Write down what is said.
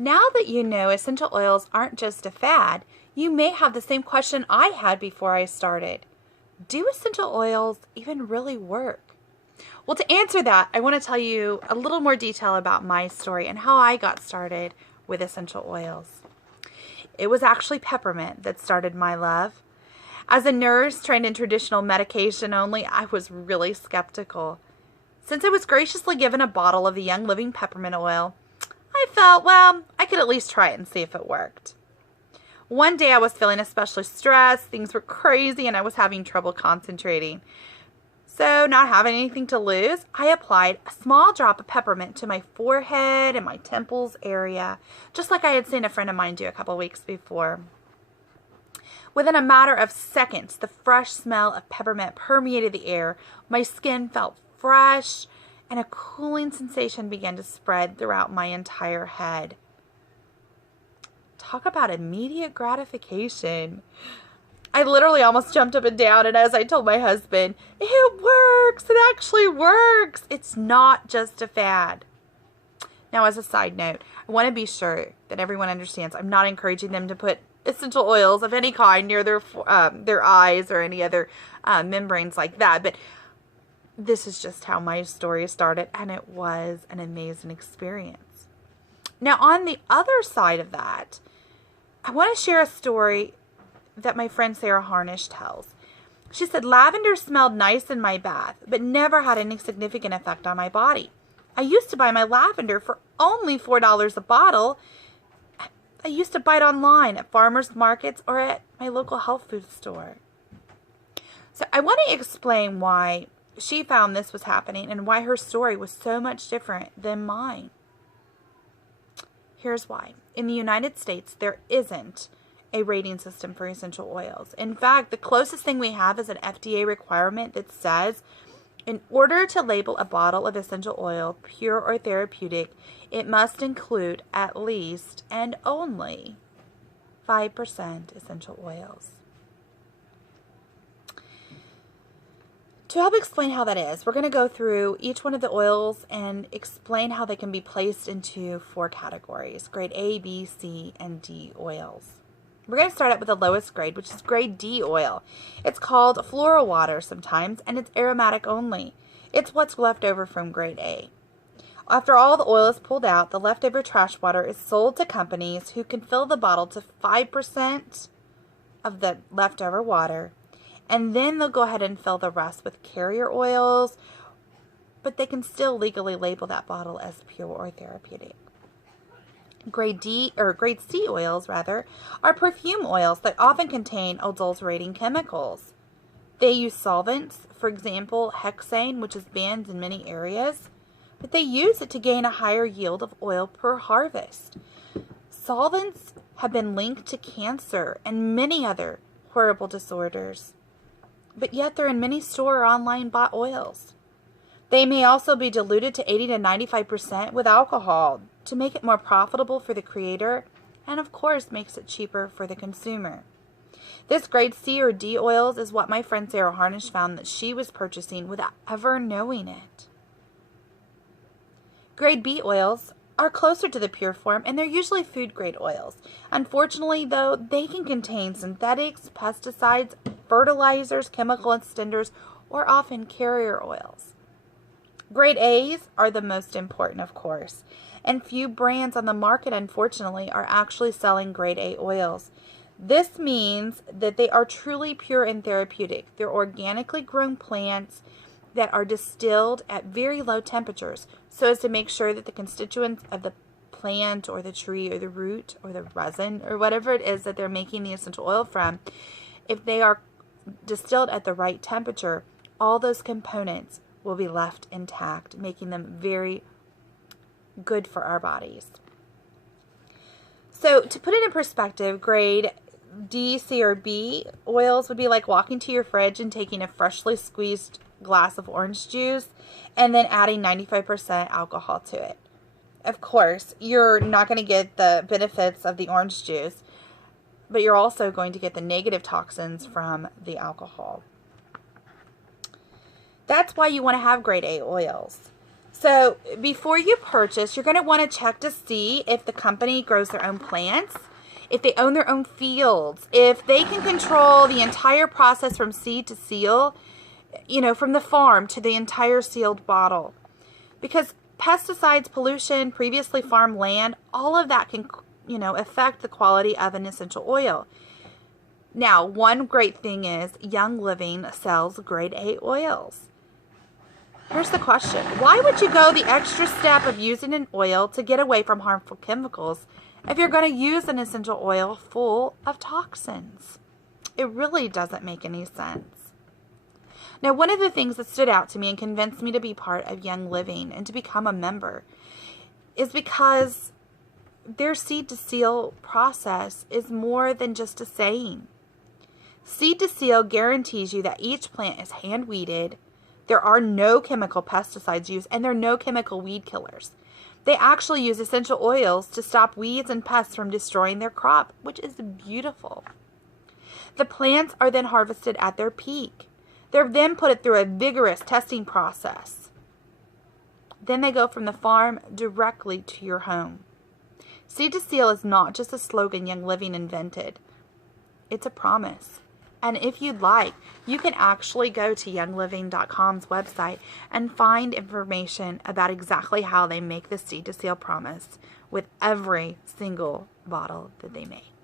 Now that you know essential oils aren't just a fad, you may have the same question I had before I started. Do essential oils even really work? Well, to answer that, I want to tell you a little more detail about my story and how I got started with essential oils. It was actually peppermint that started my love. As a nurse trained in traditional medication only, I was really skeptical. Since I was graciously given a bottle of the Young Living peppermint oil, I felt, well, I could at least try it and see if it worked. One day I was feeling especially stressed, things were crazy, and I was having trouble concentrating. So, not having anything to lose, I applied a small drop of peppermint to my forehead and my temples area, just like I had seen a friend of mine do a couple weeks before. Within a matter of seconds, the fresh smell of peppermint permeated the air. My skin felt fresh, and a cooling sensation began to spread throughout my entire head. Talk about immediate gratification. I literally almost jumped up and down, and as I told my husband, it works, it actually works. It's not just a fad. Now, as a side note, I want to be sure that everyone understands I'm not encouraging them to put essential oils of any kind near their eyes or any other membranes like that, but this is just how my story started, and it was an amazing experience. Now, on the other side of that, I want to share a story that my friend Sarah Harnish tells. She said, lavender smelled nice in my bath, but never had any significant effect on my body. I used to buy my lavender for only $4 a bottle. I used to buy it online at farmers markets or at my local health food store. So I want to explain why she found this was happening and why her story was so much different than mine. Here's why. In the United States, there isn't a rating system for essential oils. In fact, the closest thing we have is an FDA requirement that says in order to label a bottle of essential oil pure or therapeutic, it must include at least and only 5% essential oils. To help explain how that is, we're going to go through each one of the oils and explain how they can be placed into 4 categories: grade A, B, C, and D oils. We're going to start out with the lowest grade, which is grade D oil. It's called floral water sometimes, and it's aromatic only. It's what's left over from grade A. After all the oil is pulled out, the leftover trash water is sold to companies who can fill the bottle to 5% of the leftover water, and then they'll go ahead and fill the rest with carrier oils, but they can still legally label that bottle as pure or therapeutic. Grade C oils, are perfume oils that often contain adulterating chemicals. They use solvents, for example, hexane, which is banned in many areas, but they use it to gain a higher yield of oil per harvest. Solvents have been linked to cancer and many other horrible disorders, but yet they're in many store or online bought oils. They may also be diluted to 80 to 95% with alcohol to make it more profitable for the creator, and of course makes it cheaper for the consumer. This grade C or D oils is what my friend Sarah Harnish found that she was purchasing without ever knowing it. Grade B oils are closer to the pure form, and they're usually food grade oils. Unfortunately, though, they can contain synthetics, pesticides, fertilizers, chemical extenders, or often carrier oils. Grade A's are the most important, of course, and few brands on the market, unfortunately, are actually selling grade A oils. This means that they are truly pure and therapeutic. They're organically grown plants that are distilled at very low temperatures so as to make sure that the constituents of the plant or the tree or the root or the resin or whatever it is that they're making the essential oil from, if they are distilled at the right temperature, all those components will be left intact, making them very good for our bodies. So to put it in perspective, grade D, C, or B oils would be like walking to your fridge and taking a freshly squeezed glass of orange juice and then adding 95% alcohol to it. Of course, you're not going to get the benefits of the orange juice, but you're also going to get the negative toxins from the alcohol. That's why you want to have grade A oils. So before you purchase, you're going to want to check to see if the company grows their own plants, if they own their own fields, if they can control the entire process from seed to seal, you know, from the farm to the entire sealed bottle. Because pesticides, pollution, previously farmed land, all of that can, you know, affect the quality of an essential oil. Now, one great thing is Young Living sells grade A oils. Here's the question. Why would you go the extra step of using an oil to get away from harmful chemicals if you're going to use an essential oil full of toxins? It really doesn't make any sense. Now, one of the things that stood out to me and convinced me to be part of Young Living and to become a member is because their seed to seal process is more than just a saying. Seed to seal guarantees you that each plant is hand weeded, there are no chemical pesticides used, and there are no chemical weed killers. They actually use essential oils to stop weeds and pests from destroying their crop, which is beautiful. The plants are then harvested at their peak. They're then put through a vigorous testing process. Then they go from the farm directly to your home. Seed to seal is not just a slogan Young Living invented. It's a promise. And if you'd like, you can actually go to youngliving.com's website and find information about exactly how they make the seed to seal promise with every single bottle that they make.